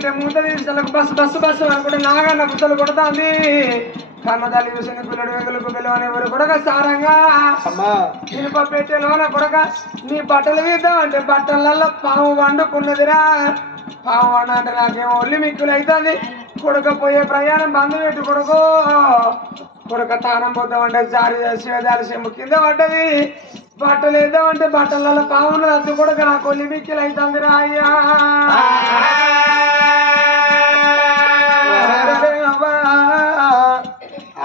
అంటే మూత తీసలకు bus bus bus అనుకుంటే నాగన్న బుద్ధలు కొడుతుంది కన్నదాలి చూసిన పిల్లడు వెగులకు పిల్లవని ఎవరు కొడక సారంగా ఇనుప పెట్టెలోన కొడక నీ బట్టలు తీద్దాం అంటే బట్టలల్లో పాము వండుకున్నదిరా పాము వండ అంటే నాకేమో ఒళ్ళు మిక్కులు అవుతుంది కొడుక పోయే ప్రయాణం బంధు పెట్టు కొడుకో కొడుక తానం పోద్దాం అంటే జారి శివదారి చెంబు కింద పడ్డది బట్టలు వేద్దామంటే బట్టలలో పావును రద్దు కొడుక నాకు ఒళ్ళు మిక్కులు అవుతుందిరా అయ్యా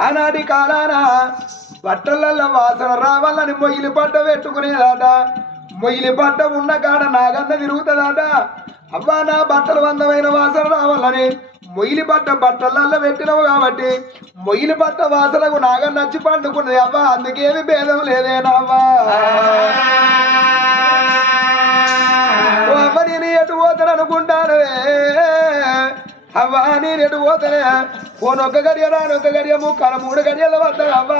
ఆనాటి కాలాన బట్టలల్లో వాసన రావాలని మొయ్యిలి పట్ట పెట్టుకునేదాట మొయ్యిలి పట్ట ఉన్న కాడ నాగన్న తిరుగుతుందాట అవ్వా నా బట్టలు అందమైన వాసన రావాలని మొయ్యిలి పట్ట బట్టలల్లో పెట్టినవు కాబట్టి మొయ్యిలి పట్ట వాసనకు నాగన్న నచ్చి పండుకున్నది అవ్వా అందుకేమి భేదం లేదేనవ్వా అవ్వ నేను ఎటు పోతాను అనుకుంటానువే అవ్వా నేను ఎటు పోతానే పోను ఒక్క గడియ రానొక్క గడియ ముక్కల 3 గడియల వద్దా అవ్వా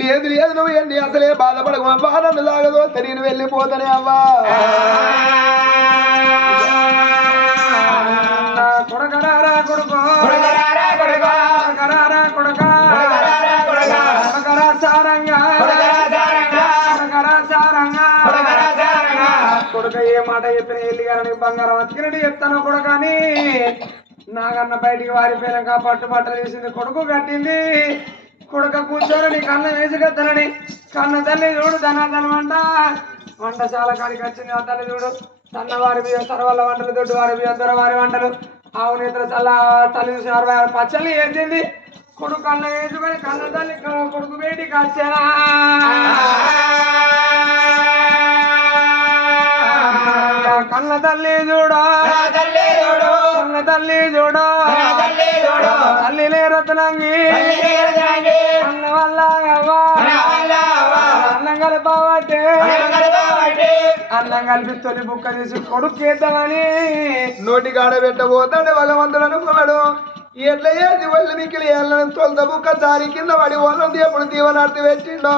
లేదు లేదు నువ్వు ఎన్ని అసలే బాధపడకు అవ్వా నన్ను తాగదు నేను వెళ్ళిపోతానే అవ్వా కొడకరారా కొడుకో కొడకరా కొడకరా సారంగా కొడుక ఏ మాట చెప్పిన ఎల్లిగారని బంగారం అతికినట్టు చెప్తాను కొడుకని నాగన్న బయటికి వారిపోయినాక పట్టు బట్టలు వేసింది కొడుకు కట్టింది కొడుక కూర్చొని నీ కన్న వేసి కత్తనని కన్న తల్లి చూడు ధనాధనమంట వంటశాల కాడికి వచ్చింది ఆ తల్లి చూడు సన్నవారి బియ్యం సర్వల వంటలు దొడ్డు వారి బియ్యం దొరవారి వంటలు ఆవు నేత్ర చల్ల తల్లి చూసి 66 పచ్చళ్ళు వేసింది కొడుకు కన్న వేసుకొని కన్న తల్లి కొడుకు బయటికి వచ్చానా కన్న తల్లి చూడు కన్న తల్లి చూడు తల్లి రత్నంగి అన్న వల్ల అన్నం కలిపబట్టే అన్నం కలిపి తొలి బుక్క తీసి కొడుకు చేద్దామని నోటి కాడ పెట్టబోతాడు భగవంతుడు అనుకున్నాడు ఎట్లా ఏది వాళ్ళు మిక్కిలి ఏళ్ళని తొలత బుక్క దారి కింద పడి వాళ్ళని ఎప్పుడు దీవనార్తి పెట్టిండో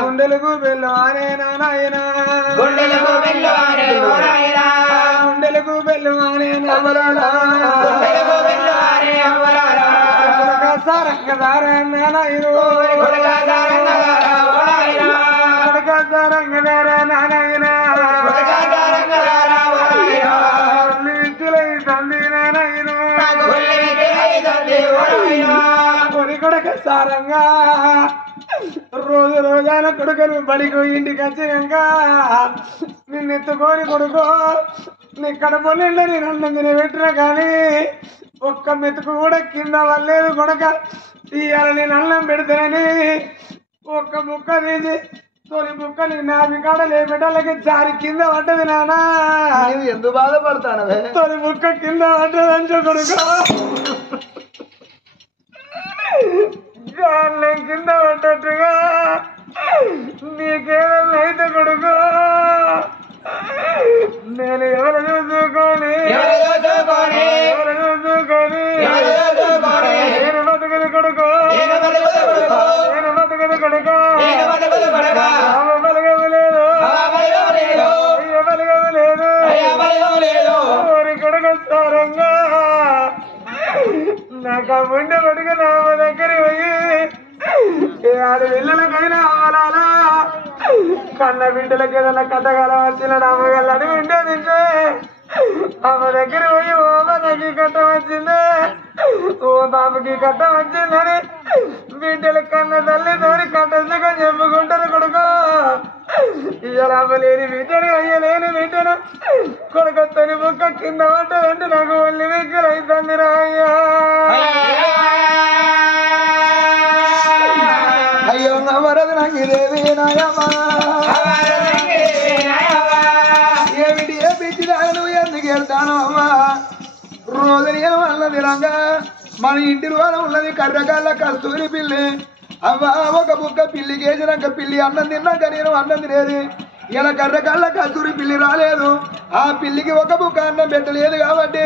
గుండెలకు బెల్లు అనే నాయన గుండెలకు బెల్లు అనే గుండెలకు బెల్లు అనే కొడుక సారంగా రోజు రోజాన కొడుకను బడికి ఇంటికి వచ్చినాక నిన్నెత్తుకొని కొడుకో నీ కడపొల్లిండ నేను అన్నం తినబెట్టినా కానీ ఒక్క మెతుకు కూడా కింద వల్లేదు కొడక ఇవాళ నేను అన్నం పెడతానని ఒక్క ముక్క తీసి తొలి ముక్క నీ నావి కాడ లేపెట్టాలకి జారి కింద పడ్డది నానా ఎందుకు బాధపడతాను తొలి ముక్క కింద పడ్డదంచో కొడుకో అన్నం కింద పడ్డట్టుగా నీకేదన్నా అయితే కొడుకో నేను ఎవరు చూసుకొని నేను బతుకులు కొడుకో నేను బతుకులు కొడుకో అమ్మ బలగలేదు అయ్య బలగలేదు ఊరి కొడుకు సారంగా నాకు ఆ ముండె పడుకు నా దగ్గర పోయి ఆడు పిల్లలకైనా అవ్వాలా కన్న బిడ్డలకి ఏదైనా కట్టగలం వచ్చిన అమ్మగలని వింటే తింటే అమ్మ దగ్గర పోయి ఓ నాకు కట్టం వచ్చింది ఓ బాబుకి కట్టం వచ్చిందని బిడ్డల కన్న తల్లి తోడి కట్టేసుకొని చెప్పుకుంటారు కొడుకు ఇవాళ అవ్వలేని బిడ్డను అయ్యలేని బిడ్డను కొడుకు తొలి ముక్క కింద పడ్డదంటే నాకు ఒళ్ళు దగ్గర అవుతుంది రాయ్యా అయ్యో వరద నాకు ఇదేవి నాయమ్మా ఏమిటి ఏ పిచ్చిదాను ఎందుకు వెళ్తాను అమ్మా రోజు నేను అన్నది రంగా మన ఇంటిలో ఉన్నది కర్రకాళ్ళ కస్తూరి పిల్లి అవ్వా ఒక బుక్క పిల్లికి వేసినాక పిల్లి అన్నం తిన్నాక నేను అన్నం తినేది ఇలా కర్రకాళ్ళ కస్తూరి పిల్లి రాలేదు ఆ పిల్లికి ఒక బుక్క అన్నం పెట్టలేదు కాబట్టి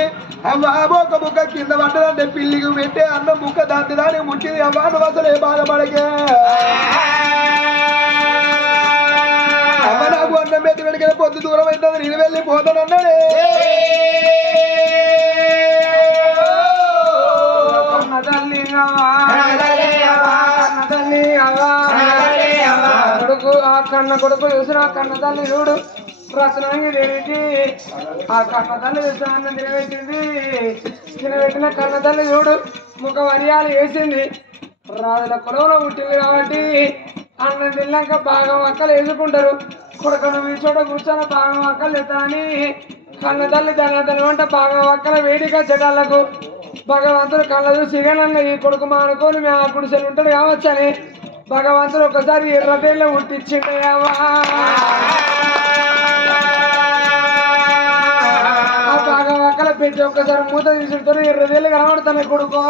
అవ్వా ఒక బుక్క కింద పడ్డదంటే పిల్లికి పెట్టే అన్నం బుక్క దానికి ముట్టింది అవ్వా నువ్వు అసలే బాధపడకే అమ్మ నాకు అన్నం దండం పెట్టి వెనక పొద్దు దూరం అవుతుంది నేను వెళ్ళిపోతానన్నాడే కొడుకు ఆ కన్న కొడుకు చూసిన కన్న తల్లి చూడు రచనంగా తిరిగి ఆ కన్న తల్లి అన్న తినబెట్టింది తినబెట్టిన కన్న తల్లి చూడు ముఖ వరియాలు వేసింది రాజుల కులంలో పుట్టింది కాబట్టి అన్నం తిన్నాక బాగా అక్కలు వేసుకుంటారు కొడుకును మీ చోట కూర్చొని బాగా అక్కలు ఎత్తాని కన్న తల్లి తన వంట బాగా అక్కల వేడిగా చెడాలకు భగవంతుడు కళ్ళ చూసిగానన్న ఈ కొడుకు మా అనుకోని మేము ఆ గుడిసెలు ఉంటాడు కావచ్చని భగవంతుడు ఒకసారి ఎర్రదేళ్ళ ఉట్టించిండయవా ఆ బాగా అక్కల పెట్టి ఒక్కసారి మూత తీసుకుంటారు ఎర్రదేళ్ళు కనబడుతున్నాయి కొడుకో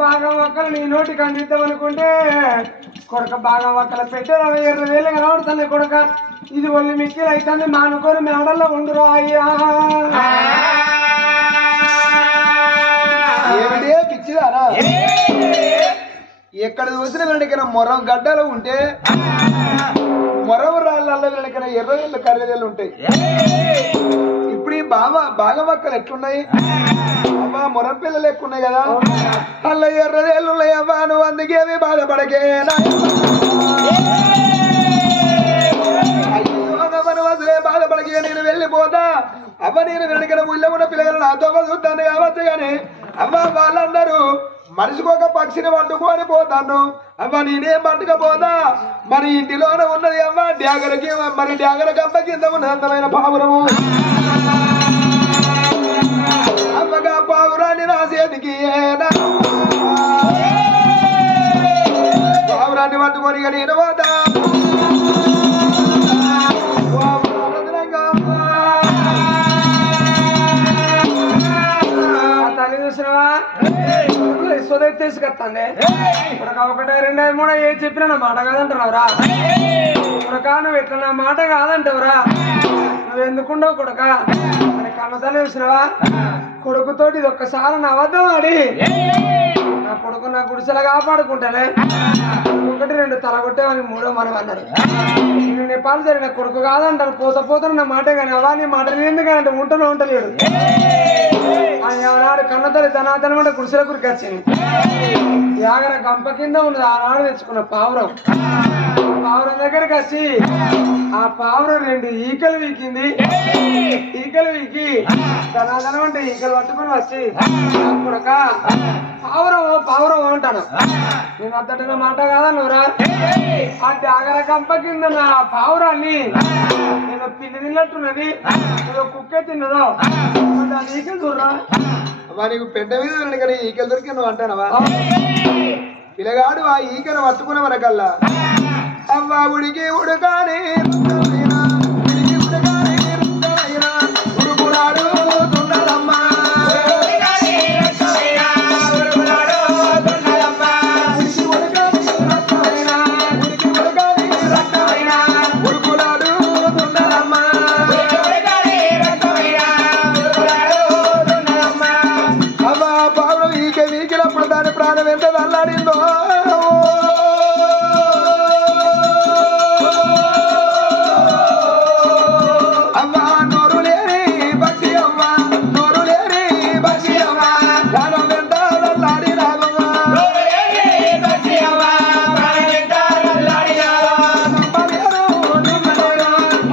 బాగా ఒక్కలు నీ నోటికి అందిద్దాం అనుకుంటే కొడుక బాగా ఒక్కల పెట్టే ఎర్రదేళ్ళు కనబడుతున్నాయి కొడుక ఇది ఒళ్ళు మిక్కిలు అవుతుంది మా అనుకోని మేడల్లో ఉండురా అయ్యా ఏమిటే పిచ్చిదారా ఎక్కడ చూసిన వెనకన మొరం గడ్డలు ఉంటే మొరం రాళ్ళల్లో వెనకన ఎర్రదేళ్ళు కర్రెదేళ్ళు ఉంటాయి ఇప్పుడు ఈ బాగా మొక్కలు ఎట్లున్నాయి అవ్వా మొరం పిల్లలు ఎక్కువ ఉన్నాయి కదా అల్ల ఎర్రదేళ్ళు ఉన్నాయి అవ్వా నువ్వు అందుకేమి బాధపడకే వదిలే బాధపడకే నేను వెళ్ళిపోతా అవ్వ నేను వెనకన ఊళ్ళో ఉన్న పిల్లలు నాతో చూస్తాను కావచ్చు కానీ అవ్వ వాళ్ళందరూ మనిషికొక పక్షిని పట్టుకొని పోతాను అవ్వ నేనేం పట్టుకపోతా మరి ఇంటిలోనే ఉన్నది అవ్వ డ్యాగరకి మరి డ్యాగర గంప కింద ఉన్న అందమైన పావురము అవ్వగా పావురాన్ని నా చేతికి పావురాన్ని పట్టుకొని నేను పోతా తల్లి చూసినవా సోదరి తీసుకొస్తాండి ఇప్పుడు ఒకటే రెండే మూడో ఏం చెప్పినా నా మాట కాదంటున్నావురా కొడక నువ్వు ఎట్లా నా మాట కాదంటావురా నువ్వు ఎందుకుండవు కొడక అని కన్న తల్లి చూసినవా కొడుకుతోటి ఇది ఒక్కసారి నా అబద్ధం ఆడి నా కొడుకు నా గుడిసెలా కాపాడుకుంటానే ఒకటి రెండు తలగొట్టేవని మూడో మనం అన్నాడు నేను నేపాలు జరిగిన కొడుకు కాదంటాను పోతా నా మాట కానీ అలా నీ మాట ఎందుకంటే ఉంటలేడు ఆనాడు కన్నతల్లి తనాతనమాట గుడిసెల గురికి వచ్చింది యాగన గంప కింద ఉన్నది ఆనాడు తెచ్చుకున్న పావురం దగ్గరికి వచ్చి ఆ పావురం రెండు ఈకలు వీకింది ఈకలు వీకి తనాతనం అంటే ఈకలు పట్టుకుని వచ్చి కొడక పావురం అంటాను నేను అంతటిన మాట కాదా నువ్వురా ఆ త్యాగర గంప కింద నా పావురాన్ని నేను పిల్లి తిన్నట్టున్నది ఏదో కుక్కే తిన్నదో దాని ఈకలు చూడరా నీకు పెద్ద మీద వెనకని ఈకలు దొరికి నువ్వు అంటానవా పిల్లగాడు ఆ ఈకను పట్టుకున్న వరకల్లా అవ్వ ఉడికి ఉడకాని ఉడుకురాడు దున్నదమ్మా ప్రాణం ఎంత అల్లాడిందో అమ్మా నోరు లేని బక్షి అమ్మ నోరు లేని బక్షి అమ్మ ప్రాణం ఎంత అల్లాడి రాగమ్మా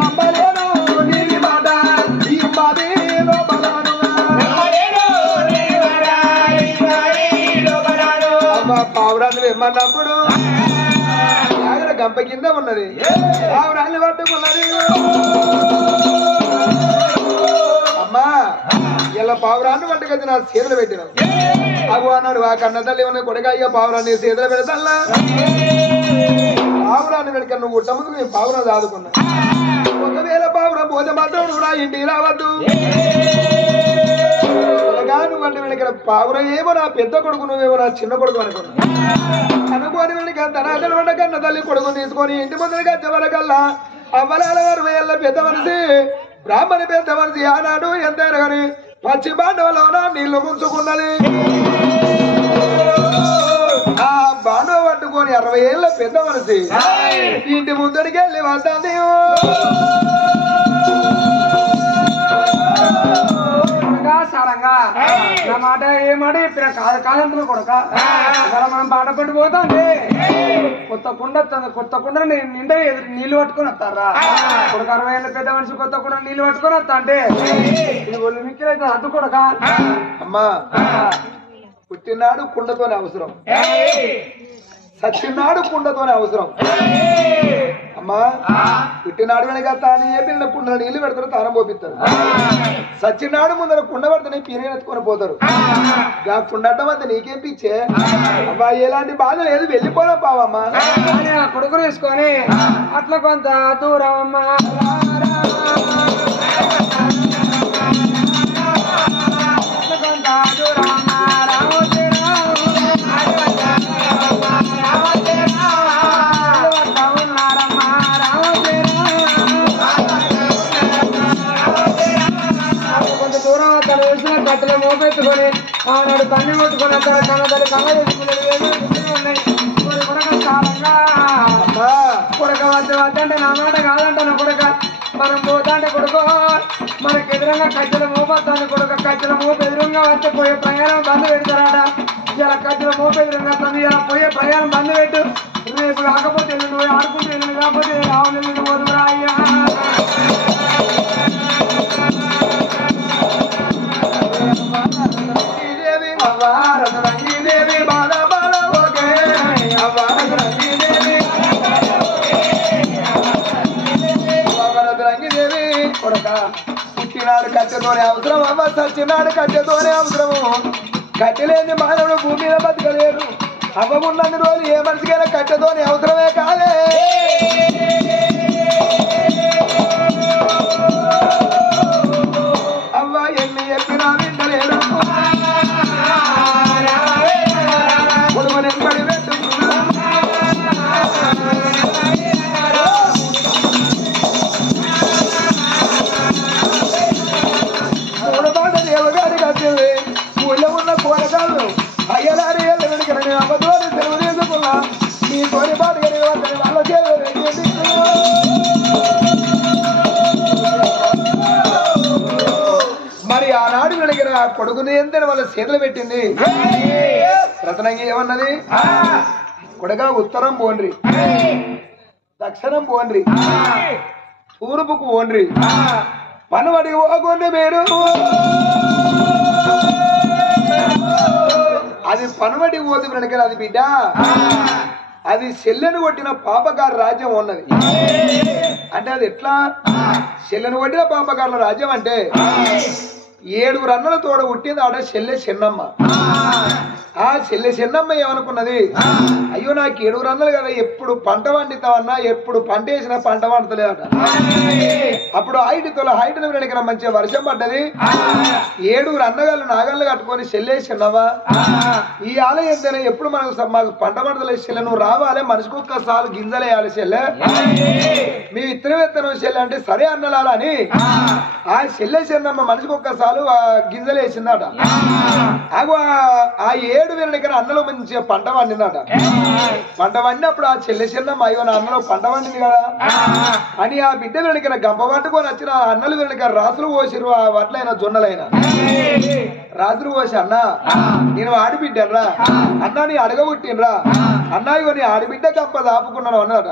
నమ్మలేను నీలి మాట ఈ మాది పావురాన్ని వెమ్మన్నప్పుడు జాగ్ర గంప కింద ఉన్నది పావురాన్ని పట్టుకున్నది అమ్మా ఇలా పావురాన్ని పట్టుకొచ్చి నా చేతులు పెట్టినావు అగు అన్నాడు ఆ కన్న తల్లి ఉన్న కొడకాయ పావురాన్ని చేతులు పెడతల్లా పావురాన్ని వెనక నువ్వు గుట్ట ముందుకు నేను పావురం దాదుకున్నా ఒకవేళ పావురం పోతే మాత్రం నువ్వు నా ఇంటికి రావద్దు నువ్వు అంటే వెనక పావురం ఏమో నా పెద్ద కొడుకు నువ్వేమో నా చిన్న కొడుకు అనుకున్నా అనుకోని వెనక తన వంట కన్న తల్లి కొడుకుని తీసుకొని ఇంటి ముందరగా వచ్చేవరకల్లా అవ్వలాల వారు వేళ్ళ పెద్ద మనిషి బ్రాహ్మణి పెద్ద మనిషి ఆనాడు ఎంతైనా కానీ పచ్చి బాండవలోన నీళ్లు ముంచుకున్నది ఆ బాండవ పట్టుకొని 60 ఏళ్ళ పెద్ద మనసి ఇంటి ముందడికి వెళ్ళి వస్తుంది సారంగా నా మాట ఏ మాట చెప్పిన కాదంతులు కొడక మనం పాట పట్టి పోతాండి కొత్త కుండ నిండా నీళ్లు పట్టుకొని వస్తారా కొడుకు 60 ఏళ్ళ పెద్ద మనిషి కొత్త కుండ నీళ్లు పట్టుకొని వస్తా అంటే ఇది ఒళ్ళు మిక్కిలైతే అద్దు కొడక అమ్మా పుట్టినాడు కుండతోనే అవసరం సచ్చినాడు కుండతోనే అవసరం అమ్మా పుట్టినాడు వెనక తాను ఏ పిల్లల కుండ నీళ్లు పెడతారు తాను పోపిస్తారు సచ్చినాడు ముందర కుండ పెడతానే పీరియన్ ఎత్తుకొని పోతారు కుండటం అంతా నీకేం పిచ్చే అబ్బా ఎలాంటి బాధ లేదు వెళ్ళిపోదాం పావమ్మా కొడుకుని వేసుకొని అట్లా కొంత దూరం అమ్మా అట్లా కొంత దూరం అమ్మా కట్టెలు మోపెత్తుకొని ఆనాడు తన్ని కొట్టుకొని వస్తారు కన్నదల్లి కళ్ళ ఉన్నాయి కొడక వద్దంటే నా మాట కాదంటాను కొడక మనం పోతాంటే కొడుకో మనకి ఎదురుగా కట్టెలు మోపొద్దాన్ని కొడుక కట్టెల మోపు ఎదురుగా వస్తే పోయే ప్రయాణం బంద్ పెడతారాట ఇలా కట్టెల మోపు ఎదురుగా వస్తుంది ఇలా పోయే ప్రయాణం బంద్ పెట్టు రేపు కాకపోతే నువ్వు ఆడుకుంటే వెళ్ళి కాకపోతే రావులు పోదురా అయ్యా పుట్టినాడు కట్టెతోనే అవసరం అమ్మ సచ్చినాడు కట్టెతోనే అవసరము కట్టెలేని మానవుడు భూమి మీద బతకలేరు అవ్వమున్నన్ని రోజులు ఏ మనిషికైనా కట్టెతోనే అవసరమే కాదే అవ్వ ఎన్ని చెప్పినా వింటలేరు కొడుకుని పడి ఊళ్ళో ఉన్న కూరగాయలు అయ్యలారి అమ్మతోని సెలవు తీసుకున్నా మీ తోని పాటు వాళ్ళ మరి ఆనాడు వెలిగిన కొడుకుని ఎంత వాళ్ళ చేతులు పెట్టింది రతనంగి ఏమన్నది కొడగా ఉత్తరం పోండ్రి దక్షిణం పోండ్రి తూర్పుకు పోండ్రి పనుబడికి పోకుండా మీరు అది పనుబడికి పోతే వెనక అది బిడ్డ అది చెల్లెను కొట్టిన పాపగారి రాజ్యం ఉన్నది అంటే అది ఎట్లా చెల్లెను కొట్టిన పాపగారుల రాజ్యం అంటే 7 అన్నల తోడ పుట్టింది ఆడ చెల్లె చెన్నమ్మ ఆ చెల్లె చెన్నమ్మ ఏమనుకున్నది అయ్యో నాకు 7 అన్నలు కదా ఎప్పుడు పంట వండితామన్నా ఎప్పుడు పంట వేసినా పంట వండతలేదట అప్పుడు హైట్ వెనక మంచిగా వర్షం పడ్డది 7 అన్నగాళ్ళు నాగళ్ళు కట్టుకొని చెల్లె చెన్నవా ఈ ఆలయం ఎంతైనా ఎప్పుడు మాకు పంట వండతలేదు చెల్లె నువ్వు రావాలి మనిషికి ఒక్కసారి గింజలేయాలి చెల్లె మీ విత్తనం చెల్లె అంటే సరే అన్నలాలా అని ఆ చెల్లె చెన్నమ్మ మనిషికి ఒక్కసారి గింజలు వేసిందట ఆ 7 వెనక అన్నలో మంచిగా పంట వండిందట పంట వండినప్పుడు ఆ చెల్లె చిన్నమ్మ అయ్యో నా అన్నలో పంట వండింది కదా అని ఆ బిడ్డ వెనక గంప పట్టుకొని వచ్చిన అన్నలు వెనక రాసులు పోసిరు ఆ వడ్లైనా జొన్నలైనా రాజులు పోసి అన్న నేను ఆడిబిడ్డరా అన్నా నీ అడగబుట్టినరా అన్నా ఇగో నీ ఆడిబిడ్డ గంప దాపుకున్నాను అన్నట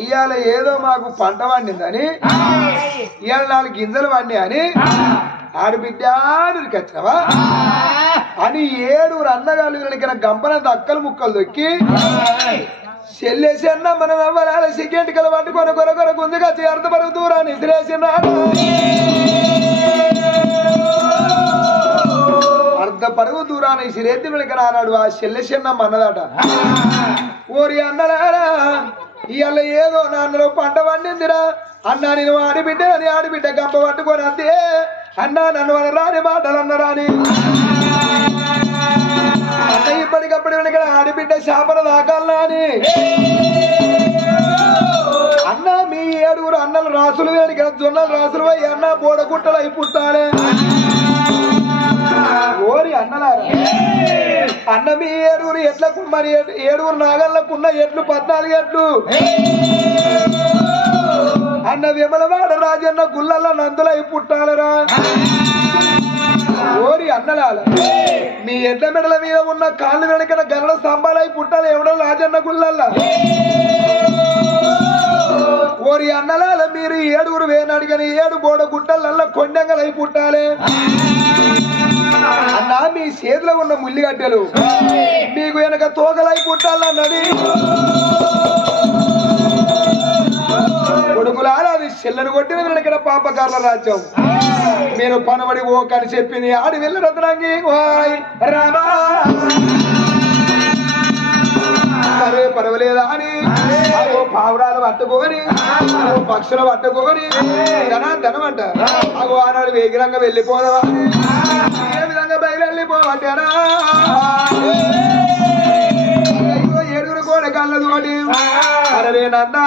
ఇవాళ ఏదో మాకు పంట వండిందని ఇవాళ 4 గింజలు వండి అని ఆడబిడ్డ వచ్చినవా అని 7 అన్నగాళ్ళు వెనక గంపన దక్కలు ముక్కలు దొక్కి చెల్లేసి అన్న మనం అవ్వాలి సిగ్గెంటికలు పట్టుకొని కొర గుంజుగా అర్థపరుగు దూరాన్ని ఇసిరేసినాడు అర్ధ పరుగు దూరాన్ని ఇసిరేతి వెనక రానాడు ఆ చెల్లెసన్నమ్మ అన్నదట ఓరి అన్నలారా ఇవాళ ఏదో నాన్నలో పంట పండిందిరా అన్నా నేను ఆడిబిడ్డ అని ఆడిబిడ్డ గంప పట్టుకొని అంతే అన్నా నన్ను వాళ్ళ రాని మాటలు అన్నరాని అన్న ఇప్పటికప్పుడు వెనక ఆడిబిడ్డ శాపన దాకాలనా అని అన్న మీ 7 అన్నలు రాసులు వెనక జొన్నలు రాసులు పోయి అన్న బోడగుట్టలు అయి పుట్టాలి ఓరి అన్నలారా అన్న మీ 7 ఎట్లకు మరి 7 నాగళ్ళకున్న ఎట్లు 14 ఎట్లు అన్న విమలవాడ రాజన్న గుల్లల నందులై పుట్టాలరా ఓరి అన్నలాల మీ ఎడ్ల మెడల మీద ఉన్న కాళ్ళు వెనకన గరడ స్తంభాలై పుట్టాలి ఎవడో రాజన్న గుల్లల్లా ఓరి అన్నలాల మీరు 7 వేనడిగని 7 బోడ గుట్టలల్ల కొండంగలై పుట్టాలి అన్న మీ చేతిలో ఉన్న ముల్లిగడ్డలు మీకు వెనక తోకలై పుట్టాలన్నది కొడుకులారా అది చెల్లను కొట్టిన వెనకన పాపకార్ల రాజ్యం మీరు పనబడి ఓకని చెప్పింది ఆడి వెళ్ళి రత్నంగి రామా సరే పర్వాలేదా అని పావురాలు పట్టుకొని పక్షులు పట్టుకొని ధనమంట అగో ఆనాడు వేగిరంగా వెళ్ళిపోదావా ఏ విధంగా బయలు వెళ్ళిపోవట్టారా 7 కోడ కళ్ళతోటి అరే నందా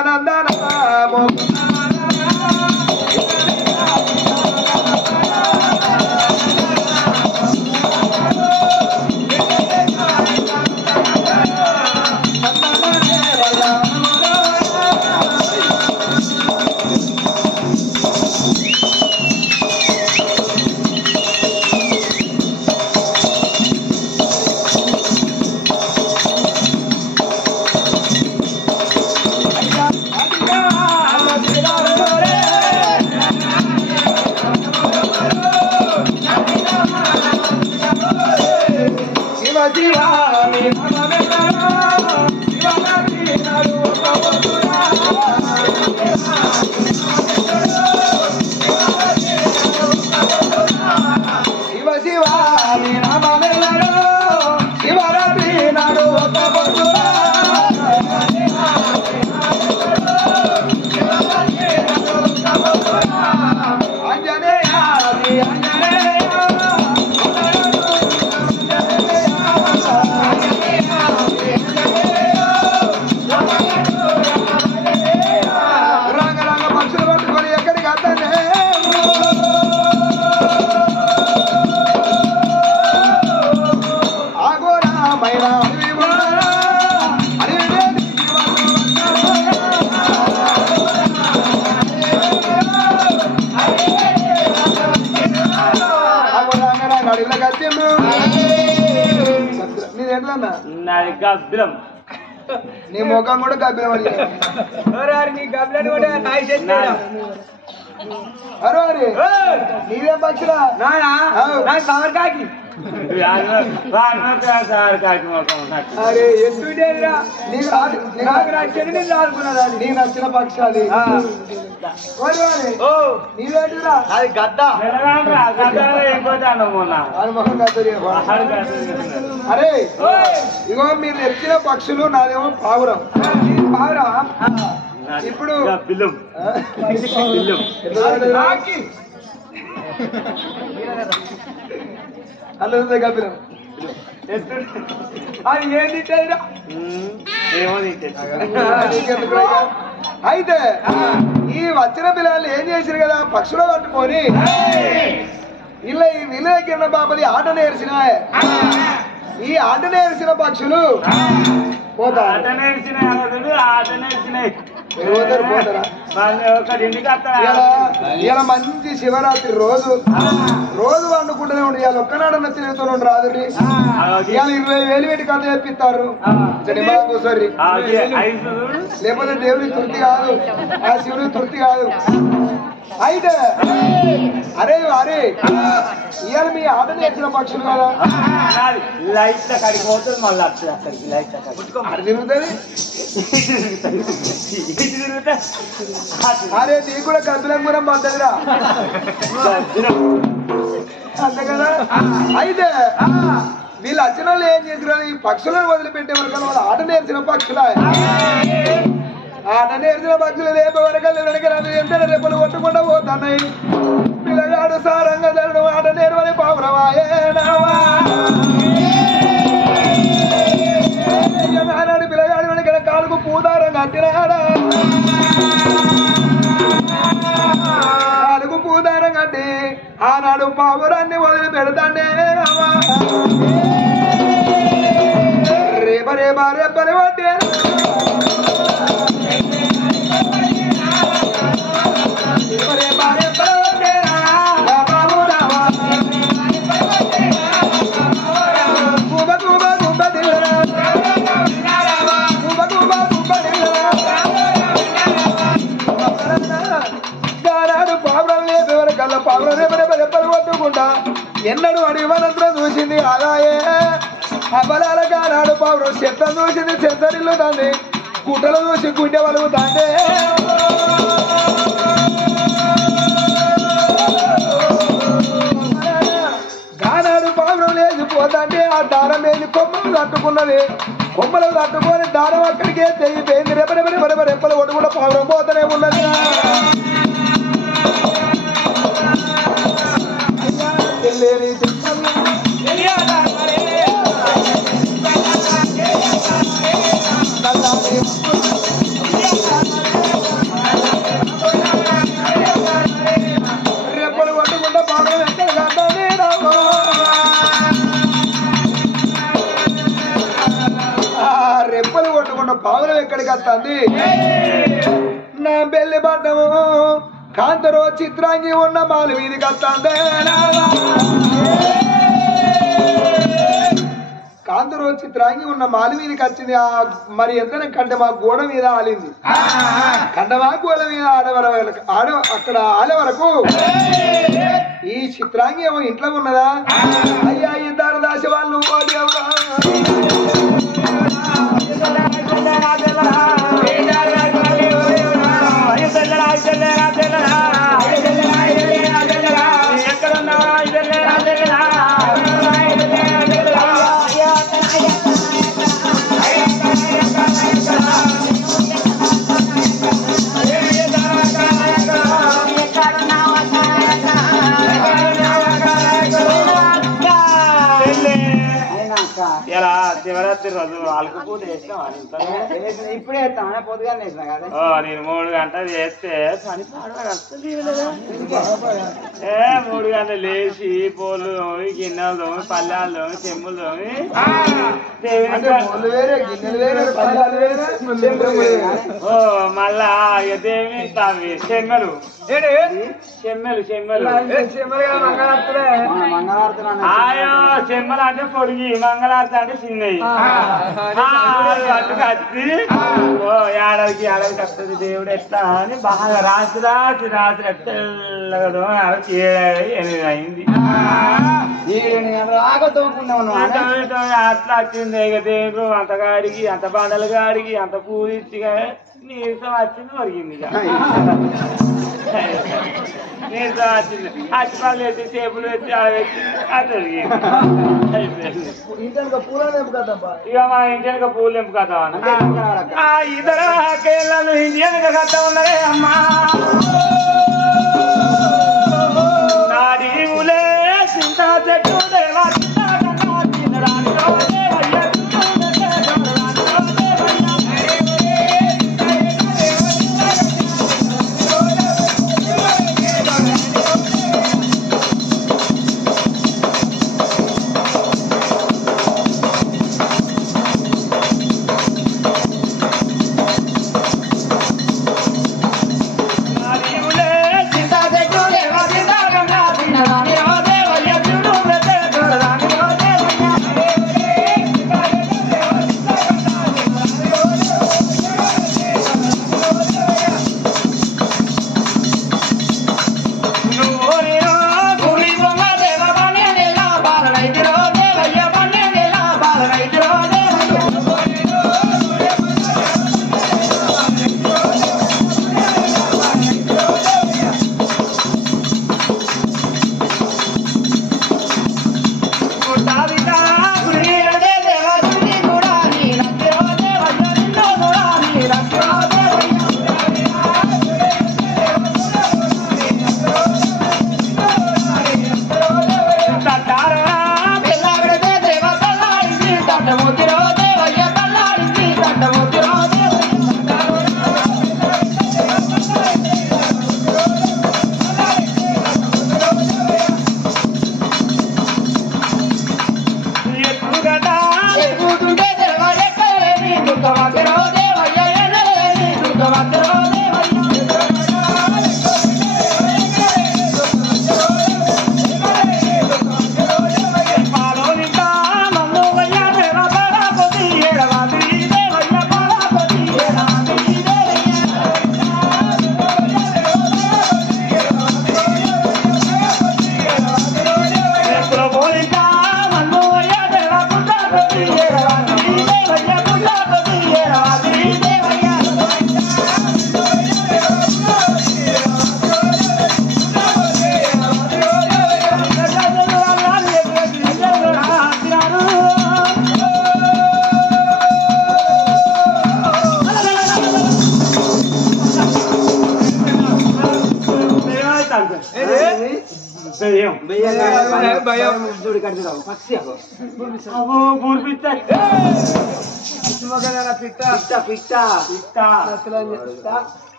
నీ ముఖం కూడా గబ్బిలం అరే నీదేం పక్షులా సావర్కాకి అరే ఎందుకురా నీకు నచ్చిన పక్షాలు నీవేంటిరా అది గద్ద అరే ఇగో మీరు తెచ్చిన పక్షులు నాదేమో పావురం ఇప్పుడు అలా గబ్బిలం అది ఏం తింటాయిరా అయితే ఈ వచ్చిన పిల్లలు ఏం చేసిరు కదా పక్షులు పట్టుకొని ఇలా ఈ విలేకిన్న బాబది ఆట నేర్చిన ఈ ఆట నేర్చిన పక్షులు ఇలా మంచి శివరాత్రి రోజు వండుకుంటూనే ఉండి ఇవాళ ఒక్కనాడన్న తిరుగుతూ ఉండి రాదు ఇవాళ 20,000 పెట్టి కథ చెప్పిస్తారు కూర్చోరి లేకపోతే దేవుడి తృప్తి కాదు ఆ శివుడి తృప్తి కాదు అయితే అరే ఇవాళ మీ ఆట నేర్చిన పక్షులు కదా లైట్ కడిగి పోతుంది మళ్ళీ అక్కడికి లైట్ తిరుగుతుంది అరే నీ కూడా గబ్బిలం కూడా పడ్డదిరా అంతే కదా అయితే వీళ్ళు వచ్చిన వాళ్ళు ఏం చేసినారు ఈ పక్షులను వదిలిపెట్టే వరకు వాళ్ళు ఆట నేర్చిన పక్షులా ఆట నేర్చిన పక్షులు రేపు వరకు ఎంత రేపులు కొట్టకుండా పోతున్నాయి పిల్లగాడు సారంగా జరగడం ఆట నేర్వని పావురవాయే నాడు పిల్లగాడు వెనక కాలుకు పూదారం కట్టినాడా కాలుకు పూదారం కట్టి ఆనాడు పావురాన్ని వదిలి పెడతానే రేప రేప రేపని పట్టే ఎన్నడు అడివనంతరం చూసింది అలాయే అబలాల కానాడు పావురం చెత్త చూసింది చెత్తరిల్లు తండ్రి గుట్టలు చూసి గుండె వలుగుతాండే గానాడు పావురం లేచిపోతాంటే ఆ దారం వేసి కొమ్మలు తట్టుకున్నది కొమ్మలు తట్టుకొని దారం అక్కడికే తెగిపోయింది రెప్పలు కొట్టుకుంటే పావురం పోతూనే ఉన్నది రెప్పలు కొట్టుకుంటే పావురం ఎక్కడ కట్టాలి రెప్పలు కొట్టుకుంటే పావురం ఎక్కడికి వస్తుంది నా బెల్లి పడ్డము కాంతరో చిత్రాంగి ఉన్న మాలు వీధికి వస్తుంది కాంతరో చిత్రాంగి ఉన్న మాలు వీధికి వచ్చింది మరి ఎంత కంటే మా గోడ మీద ఆలింది కండమా గోడ మీద అక్కడ ఆడే వరకు ఈ చిత్రాంగి ఏమో ఇంట్లో ఉన్నదా అయ్యా ఇద్దరు దాసి వాళ్ళు శివరాత్రి రోజు అలుకుపూట వేసినావా ఇప్పుడే వేస్తామా పొద్దుగా వేసినా కదా నేను 3 గంటలు చేస్తే పని ఏ 3 గంటలు లేచి పోలు తోమి గిన్నెలు తోమి పల్లెలు తోమి చెమ్ములు తోమి మళ్ళా ఇక దేవి తావి చెమ్మలు ఆయో చెమ్మలు అంటే పొడిగి మంగళారతి అంటే చిన్నవి అటు కత్తి ఏడాదికి వస్తుంది దేవుడు ఎట్లా అని బాగా రాత్రి తెల్లగా 7-8 అయింది అట్లా వచ్చింది ఇక దేవుడు అంత గాడికి అంత బండల గాడికి అంత పూజిగా నీరసం వచ్చింది ఒరిగింది ఇక నీరసం వచ్చింది అచ్చిపాలు వేసి చేపులు వేసి ఆడవేసి అది ఒరిగింది ఇక మా ఇంటికి పూలు ఎంపు కదా ఇద్దరు కేళ్ళను ఇంటికి కథ ఉన్నదే అమ్మా నాడి ఊలే చింతా చెట్టు దేవా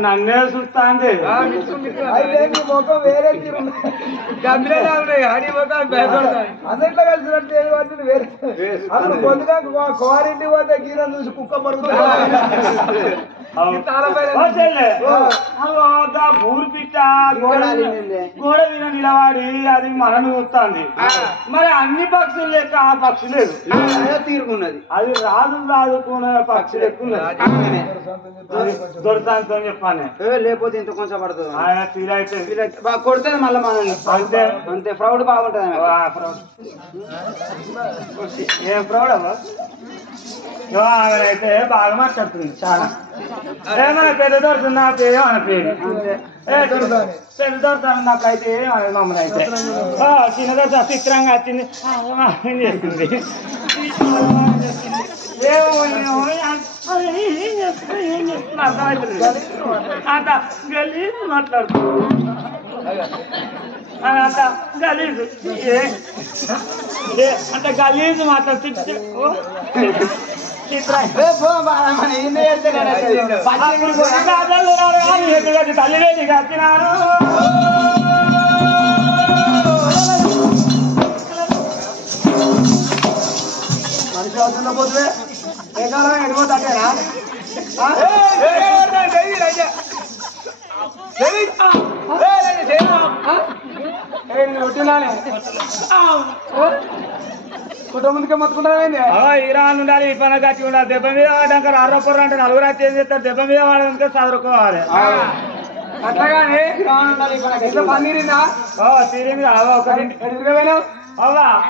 నన్నే చూస్తా అండి ముఖం వేరే అన్నిట్లో కలిసినట్టు వేరే అసలు పొద్దుగా కోరింటి పోతే గీరని చూసి కుక్క పడుతుంది ఊరు పిట్ట గోడ మీద నిలబడి అది మనను చూస్తుంది మరి అన్ని పక్షులు లెక్క ఆ పక్షి లేదు తీరుకున్నది అది రాదుకునే పక్షులు ఎక్కువ దొరసానితో చెప్పాను లేకపోతే ఇంత కొంచెం పడుతుంది ఆయన ఫీల్ అయితే కొడుతుంది మళ్ళీ మనం అంతే అంతే ప్రౌడ్ బాగుంటుంది ఏం ప్రౌడ్ అవ్వ అయితే బాగా మాట్లాడుతుంది చాలా ఏమన్నా పెద్ద దొరుకుతుంది నా పేరు ఏమన్నా పేరు పెద్ద దొరుకుతాను నాకైతే ఏమన్నది మమ్మల్ని అయితే చిన్న దొరక చిత్రంగా వచ్చింది ఏం చేస్తుంది అర్థమవుతుంది అంత గలీజు మాట్లాడుతుంది అంత గలీజు అంటే గలీజు మాట్లాడుతుంది తల్లివేది కట్టినారు మనిషి అవుతుందో పోతే ఏకాలం ఎడిపోతాడేనా కుటుంబంకే మొత్తుకుంటారేంది ఇరాన్ ఉండాలి ఈ పని కట్టి ఉండాలి దెబ్బ మీద వాడాక ఆరోపణ అంటే నలుగురు అయితే ఏం చేస్తారు దెబ్బ మీద వాడంటే చదువుకోవాలి అట్లాగానే తీరింది అవా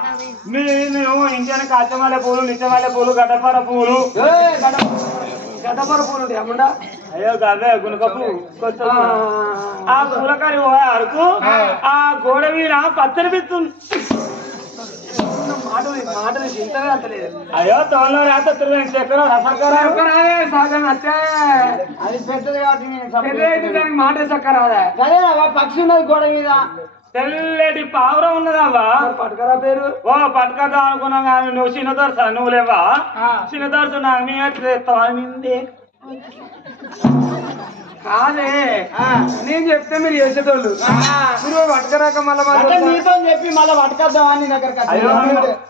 మేము ఇండియన్ కాచమల్లె పూలు నిత్యమల్లె పూలు గడ్డపార పూలు గడ్డపార పూలు ఏముండా అయ్యో గవే గుణకపు కొత్త ఆ పూలకారి అరకు ఆ గోడ మీద పచ్చని పిస్తుంది అయ్యో తోలో రాత చక్కెర అది పెద్దది కాబట్టి దానికి మాట చక్కర పక్షి ఉన్నది గోడ మీద తెల్లటి పావురం ఉన్నదావా పట్టుకరా పేరు ఓ పట్టుకదా అనుకున్నాం కానీ నువ్వు చిన్న దొరసా నువ్వు లేవా చిన్న దొరస నాకు మీ వచ్చి కాదే నేను చెప్తే మీరు చేసేటోళ్ళు మీరు పట్టుకరాక మళ్ళీ నీతో చెప్పి మళ్ళీ పట్టుకొద్దామని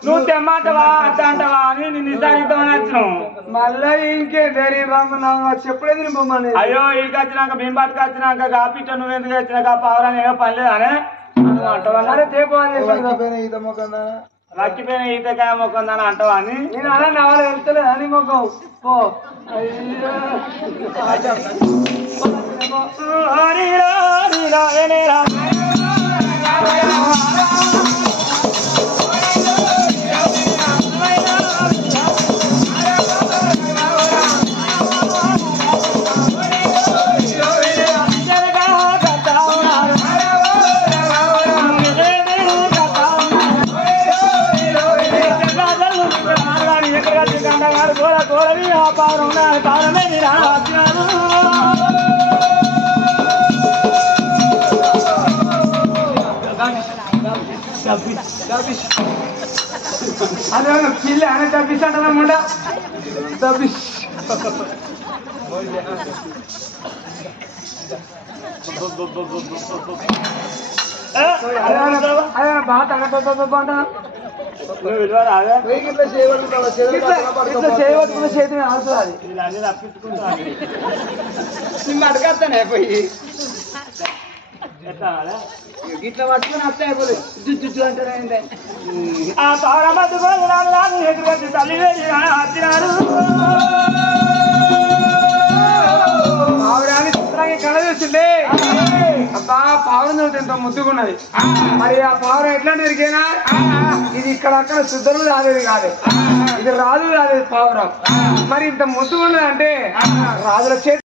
నువ్వు తెమ్మంటవా అట్ట అంటవా అని నేను నిజాయిద్దామని వచ్చినావు మళ్ళీ ఇంకేంటి చెప్పలేదు నేను బొమ్మని అయ్యో ఇక వచ్చినాక మేము పట్టుకొచ్చినాక కాపిట్ట నువ్వు ఎందుకు వచ్చినాక పావురాన్ని ఏమో పని లేదని మర్చిపోయిన ఈతకాయ మొక్కందని అంటావా అని నేను అలా నవలు వెళ్తలేదు అని మొక్కవు అదే పిల్లి అని తప్పిస్ అంటానమాట తప్పిస్ అదే బాగా తగ్గ అంటా ఇట్లా చేయబట్టుకున్న చేతి ఆడుతుంది నిన్ను అడగస్తానే పోయి ఇట్లా పట్టుకుని అత్త అయిపోలేదు జుజ్జు అంటారంటే ఆ తల్లి వచ్చినారు పావురాన్ని చిత్రానికి కళ చూసిండే అబ్బా పావురం చూస్తే ఎంతో ముద్దుకున్నది మరి ఆ పావురం ఎట్లాంటి ఎరికేనా ఇది ఇక్కడ అక్కడ శుద్ధులు రాలేదు కాదు ఇది రాజు రాలేదు పావురం మరి ఇంత ముద్దుకున్నది అంటే రాజుల చేతి